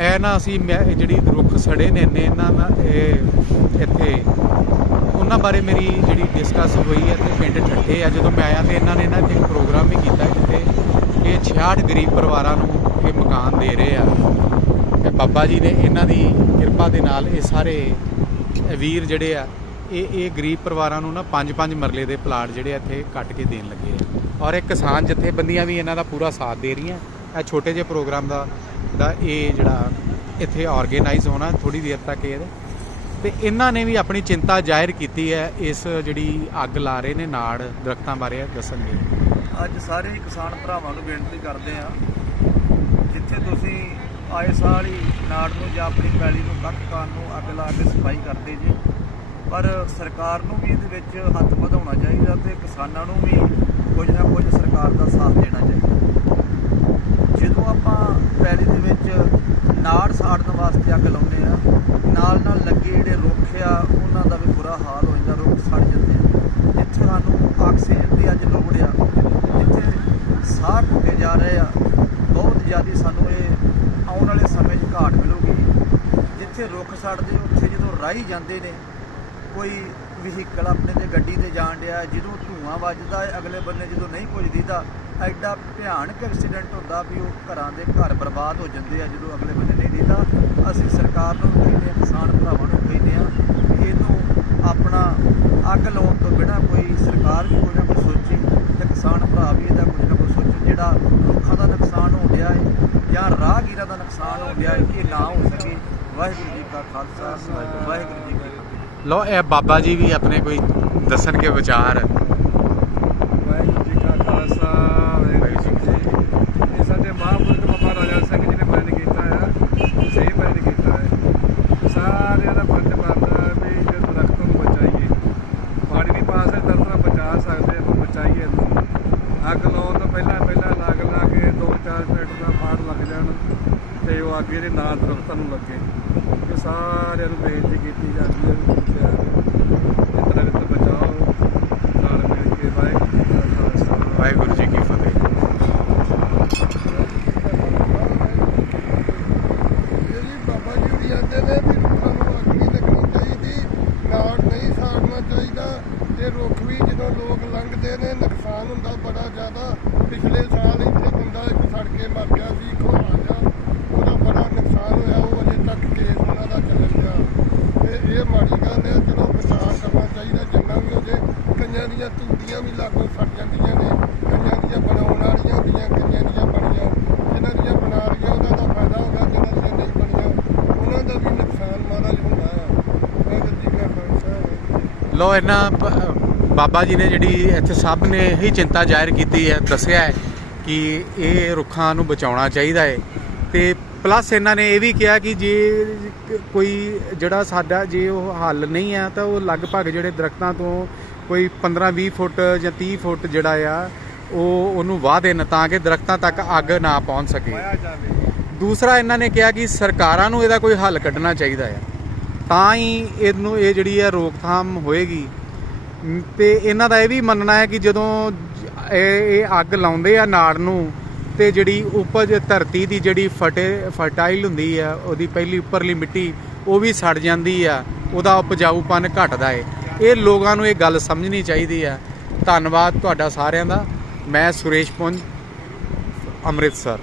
ਇਹ ਨਾ ਅਸੀਂ ਮੈਂ- ਜਿਹੜੀ ਰੁੱਖ ਸੜੇ ਨੇ ਇੰਨੇ, ਇਹਨਾਂ ਨਾਲ ਇਹ ਇੱਥੇ, ਉਹਨਾਂ ਬਾਰੇ ਮੇਰੀ ਜਿਹੜੀ ਡਿਸਕਸ ਹੋਈ ਹੈ ਤੇ ਪਿੰਡ ਠੱਠੇ ਆ। ਜਦੋਂ ਮੈਂ ਆਇਆ ਤੇ ਇਹਨਾਂ ਨੇ ਨਾ ਇੱਕ ਪ੍ਰੋਗਰਾਮ ਵੀ ਕੀਤਾ ਜਿੱਥੇ ਇਹ 66 ਗਰੀਬ ਪਰਿਵਾਰਾਂ ਨੂੰ ਇਹ ਮਕਾਨ ਦੇ ਰਹੇ ਆ। ਤੇ ਬਾਬਾ ਜੀ ਨੇ ਇਹਨਾਂ ਦੀ ਕਿਰਪਾ ਦੇ ਨਾਲ ਇਹ ਸਾਰੇ ਵੀਰ ਜਿਹੜੇ ਆ, ਇਹ ਇਹ ਗਰੀਬ ਪਰਿਵਾਰਾਂ ਨੂੰ ਨਾ ਪੰਜ ਪੰਜ ਮਰਲੇ ਦੇ ਪਲਾਟ ਜਿਹੜੇ ਇੱਥੇ ਕੱਟ ਕੇ ਦੇਣ ਲੱਗੇ ਆ। ਔਰ ਇਹ ਕਿਸਾਨ ਜਥੇਬੰਦੀਆਂ ਵੀ ਇਹਨਾਂ ਦਾ ਪੂਰਾ ਸਾਥ ਦੇ ਰਹੀਆਂ। ਇਹ ਛੋਟੇ ਜਿਹੇ ਪ੍ਰੋਗਰਾਮ ਦਾ ਦਾ ਇਹ ਜਿਹੜਾ ਇੱਥੇ ਆਰਗੇਨਾਈਜ਼ ਹੋਣਾ ਥੋੜੀ ਦੇਰ ਤੱਕ ਇਹ। ਤੇ ਇਹਨਾਂ ਨੇ ਵੀ ਆਪਣੀ ਚਿੰਤਾ ਜ਼ਾਹਿਰ ਕੀਤੀ ਹੈ, ਇਸ ਜਿਹੜੀ ਅੱਗ ਲਾ ਰਹੇ ਨੇ ਨਾੜ ਦਰਖਤਾਂ ਬਾਰੇ ਦੱਸਣਗੇ। ਅੱਜ ਸਾਰੇ ਹੀ ਕਿਸਾਨ ਭਰਾਵਾਂ ਨੂੰ ਬੇਨਤੀ ਕਰਦੇ ਆ ਜਿੱਥੇ ਤੁਸੀਂ ਆਏ ਸਾਲ ਹੀ ਨਾੜ ਨੂੰ ਜਾਂ ਆਪਣੀ ਪੈਲੀ ਨੂੰ ਕੱਖ ਕਾਨ ਨੂੰ ਅੱਗ ਲਾ ਕੇ ਸਫ਼ਾਈ ਕਰਦੇ ਜੀ, ਪਰ ਸਰਕਾਰ ਨੂੰ ਵੀ ਇਹਦੇ ਵਿੱਚ ਹੱਥ ਵਧਾਉਣਾ ਚਾਹੀਦਾ ਤੇ ਕਿਸਾਨਾਂ ਨੂੰ ਵੀ ਕੁਝ ਨਾ ਕੁਝ ਸਰਕਾਰ ਦਾ ਸਾਥ ਦੇਣਾ ਚਾਹੀਦਾ। ਆਪਾਂ ਪੈਲੀ ਦੇ ਵਿੱਚ ਨਾੜ ਸਾੜਨ ਵਾਸਤੇ ਅੱਗ ਲਾਉਂਦੇ ਆ ਨਾਲ ਨਾਲ ਲੱਗੇ ਜਿਹੜੇ ਰੁੱਖ ਆ, ਉਹਨਾਂ ਦਾ ਵੀ ਬੁਰਾ ਹਾਲ ਹੋ ਜਾਂਦਾ, ਰੁੱਖ ਸੜ ਜਾਂਦੇ ਆ। ਜਿੱਥੇ ਸਾਨੂੰ ਆਕਸੀਜਨ ਦੀ ਅੱਜ ਲੋੜ ਆ, ਜਿੱਥੇ ਸਾਹ ਘੁੱਟੇ ਜਾ ਰਹੇ ਆ, ਬਹੁਤ ਜ਼ਿਆਦਾ ਸਾਨੂੰ ਇਹ ਆਉਣ ਵਾਲੇ ਸਮੇਂ 'ਚ ਘਾਟ ਮਿਲੂਗੀ। ਜਿੱਥੇ ਰੁੱਖ ਸੜਦੇ, ਉੱਥੇ ਜਦੋਂ ਰਾਹੀ ਜਾਂਦੇ ਨੇ, ਕੋਈ ਵਹੀਕਲ ਆਪਣੇ ਤੇ ਗੱਡੀ ਤੇ ਜਾਣ ਡਿਆ, ਜਦੋਂ ਧੂਆਂ ਵੱਜਦਾ ਹੈ ਅਗਲੇ ਬੰਨੇ ਜਦੋਂ ਨਹੀਂ ਕੁਝ ਦਿਖਦਾ ਐਡਾ ਭਿਆਨਕ ਐਕਸੀਡੈਂਟ ਹੁੰਦਾ ਵੀ ਉਹ ਘਰਾਂ ਦੇ ਘਰ ਬਰਬਾਦ ਹੋ ਜਾਂਦੇ ਆ ਜਦੋਂ ਅਗਲੇ ਬੰਨੇ ਨਹੀਂ ਦਿਖਦਾ ਅਸੀਂ ਸਰਕਾਰ ਨੂੰ ਕਹਿੰਦੇ ਆ ਕਿਸਾਨ ਭਰਾਵਾਂ ਨੂੰ ਕਹਿੰਦੇ ਆ ਕਿ ਇਹਨੂੰ ਆਪਣਾ ਅੱਗ ਲਾਉਣ ਤੋਂ ਬਿਨਾ ਕੋਈ ਸਰਕਾਰ ਵੀ ਕੋਈ ਨਾ ਕੋਈ ਸੋਚੇ ਤੇ ਕਿਸਾਨ ਭਰਾ ਵੀ ਇਹਦਾ ਕੁਝ ਨਾ ਕੁਝ ਸੋਚਣ ਜਿਹੜਾ ਰੁੱਖਾਂ ਦਾ ਨੁਕਸਾਨ ਹੋ ਰਿਹਾ ਹੈ ਜਾਂ ਰਾਹਗੀਰਾਂ ਦਾ ਨੁਕਸਾਨ ਹੋ ਰਿਹਾ ਹੈ ਇਹ ਨਾ ਹੋ ਸਕੇ। ਵਾਹਿਗੁਰੂ ਜੀ ਕਾ ਖਾਲਸਾ ਵਾਹਿਗੁਰੂ ਜੀ ਕੀ ਫਤਿਹ। ਲੋ ਇਹ ਬਾਬਾ ਜੀ ਵੀ ਆਪਣੇ ਕੋਈ ਦੱਸਣਗੇ ਵਿਚਾਰ। ਵਾਹਿਗੁਰੂ ਜੀ ਕਾ ਖਾਲਸਾ ਵਾਹਿਗੁਰੂ ਜੀ ਕੀ ਫਤਿਹ ਇਹ ਸਾਡੇ ਮਹਾਂਪੁਰਖ ਬਾਬਾ ਰਾਜਾ ਸਿੰਘ ਜੀ ਨੇ ਬੈਨ ਕੀਤਾ ਆ ਸਹੀ ਬੈਨ ਕੀਤਾ ਹੈ ਸਾਰਿਆਂ ਦਾ ਫਰਜ਼ ਬਣਦਾ ਵੀ ਜੇ ਦਰਖਤਾਂ ਨੂੰ ਬਚਾਈਏ ਪਾਣੀ ਨਹੀਂ ਪਾ ਸਕਦੇ ਦਰਖਤਾਂ ਨੂੰ ਬਚਾ ਸਕਦੇ ਆਪਾਂ ਬਚਾਈਏ ਇਹਨੂੰ ਅੱਗ ਲਾਉਣ ਤੋਂ ਪਹਿਲਾਂ ਪਹਿਲਾਂ ਲੱਗ ਲਾ ਕੇ 2-4 ਮਿੰਟ ਦਾ ਫਾੜ ਲੱਗ ਜਾਣ ਤੇ ਉਹ ਅੱਗ ਇਹਦੇ ਨਾਲ ਦਰਖਤਾਂ ਨੂੰ ਲੱਗੇ। ਕਿ ਸਾਰਿਆਂ ਨੂੰ ਬੇਨਤੀ ਕੀਤੀ ਜਾਂਦੀ ਹੈ ਵੀ ਪਿਆਰ ਇਹ ਦਰਖਤ ਬਚਾਓ ਨਾਲ ਮਿਲ ਕੇ ਵਾਹਿਗੁਰੂ ਜੀ ਕਾ ਖਾਲਸਾ ਵਾਹਿਗੁਰੂ ਜੀ ਕੀ ਫਤਿਹ ਜਿਹੜੀ ਬਾਬਾ ਜੀ ਵੀ ਆਂਦੇ ਨੇ ਵੀ ਰੁੱਖਾਂ ਨੂੰ ਅੱਗ ਨਹੀਂ ਲੱਗਣੀ ਚਾਹੀਦੀ ਨਾੜ ਨਹੀਂ ਸਾੜਨਾ ਚਾਹੀਦਾ ਤੇ ਰੁੱਖ ਵੀ ਜਦੋਂ ਲੋਕ ਲੰਘਦੇ ਨੇ, ਨੁਕਸਾਨ ਹੁੰਦਾ ਬੜਾ ਜ਼ਿਆਦਾ। ਪਿਛਲੇ ਸਾਲ ਇੱਥੇ ਬੰਦਾ ਇੱਕ ਸੜ ਕੇ ਮਰ ਗਿਆ ਸੀ ਖੋਲਾ ਗਿਆ। ਉਹਦਾ ਬੜਾ ਨੁਕਸਾਨ ਹੋਇਆ, ਉਹ ਅਜੇ ਤੱਕ ਕੇਸ ਉਹਨਾਂ ਦਾ ਚੱਲ ਰਿਹਾ। ਤੇ ਇਹ ਮਾੜੀ ਗੱਲ ਹੈ, ਚਲੋ ਬਚਾਅ ਕਰਨਾ ਚਾਹੀਦਾ, ਜਿੰਨਾ ਵੀ ਉਹਦੇ ਜੇ, ਕਈਆਂ ਦੀਆਂ ਤੂੜੀਆਂ ਵੀ ਲਾਗੋਂ ਸੜ ਜਾਂਦੀਆਂ ਨੇ ਕਈਆਂ ਦੀਆਂ ਬਣਾਉਣ ਵਾਲੀਆਂ ਹੁੰਦੀਆਂ ਕਈਆਂ ਦੀਆਂ ਬਣੀਆਂ ਜਿਨ੍ਹਾਂ ਦੀਆਂ ਬਣਾ ਰਹੀਆਂ ਉਹਨਾਂ ਦਾ ਫਾਇਦਾ ਹੋਗਾ ਜਿਨ੍ਹਾਂ ਦੀਆਂ ਨਹੀਂ ਬਣੀਆਂ ਉਹਨਾਂ ਦਾ ਵੀ ਨੁਕਸਾਨ ਮਾੜਾ ਜਿਹਾ ਹੁੰਦਾ ਹੈ ਵਾਹਿਗੁਰੂ ਜੀ ਕਾ ਖਾਲਸਾ ਵਾਹਿਗੁਰੂ ਜੀ ਕੀ ਲੋ ਇਹਨਾਂ ਬਾਬਾ ਜੀ ਨੇ ਜਿਹੜੀ ਇੱਥੇ ਸਭ ਨੇ ਹੀ ਚਿੰਤਾ ਜ਼ਾਹਿਰ ਕੀਤੀ ਹੈ ਦੱਸਿਆ ਹੈ ਕਿ ਇਹ ਰੁੱਖਾਂ ਨੂੰ ਬਚਾਉਣਾ ਚਾਹੀਦਾ ਹੈ। ਤੇ ਪਲੱਸ ਇਹਨਾਂ ਨੇ ਇਹ ਵੀ ਕਿਹਾ ਕਿ ਜੇ ਕੋਈ ਜਿਹੜਾ ਸਾਡਾ ਜੇ ਉਹ ਹੱਲ ਨਹੀਂ ਆ ਤਾਂ ਉਹ ਲਗਭਗ ਜਿਹੜੇ ਦਰਖਤਾਂ ਤੋਂ ਕੋਈ 15-20 ਫੁੱਟ ਜਾਂ 30 ਫੁੱਟ ਜਿਹੜਾ ਆ ਉਹ ਉਹਨੂੰ ਵਾਹ ਦੇਣ ਤਾਂ ਕਿ ਦਰਖਤਾਂ ਤੱਕ ਅੱਗ ਨਾ ਪਹੁੰਚ ਸਕੇ। ਦੂਸਰਾ ਇਹਨਾਂ ਨੇ ਕਿਹਾ ਕਿ ਸਰਕਾਰਾਂ ਨੂੰ ਇਹਦਾ ਕੋਈ ਹੱਲ ਕੱਢਣਾ ਚਾਹੀਦਾ ਹੈ। ਤਾਂ ਹੀ ਇਹਨੂੰ ਇਹ ਜਿਹੜੀ ਹੈ ਰੋਕਥਾਮ ਹੋਏਗੀ। ਮ, ਤੇ ਇਹਨਾਂ ਦਾ ਇਹ ਵੀ ਮੰਨਣਾ ਹੈ ਕਿ ਜਦੋਂ ਇਹ ਇਹ ਅੱਗ ਲਾਉਂਦੇ ਆ ਨਾੜ ਨੂੰ ਤੇ ਜਿਹੜੀ ਉਪਜ ਧਰਤੀ ਦੀ ਜਿਹੜੀ ਫਟੇ ਫਰਟਾਈਲ ਹੁੰਦੀ ਆ ਉਹਦੀ ਪਹਿਲੀ ਉੱਪਰਲੀ ਮਿੱਟੀ ਉਹ ਵੀ ਸੜ ਜਾਂਦੀ ਆ ਉਹਦਾ ਉਪਜਾਊਪਨ ਘਟਦਾ ਏ। ਇਹ ਲੋਕਾਂ ਨੂੰ ਇਹ ਗੱਲ ਸਮਝਣੀ ਚਾਹੀਦੀ ਆ। ਧੰਨਵਾਦ ਤੁਹਾਡਾ ਸਾਰਿਆਂ ਦਾ। ਮੈਂ ਸੁਰੇਸ਼ ਪੁੰਜ ਅੰਮ੍ਰਿਤਸਰ।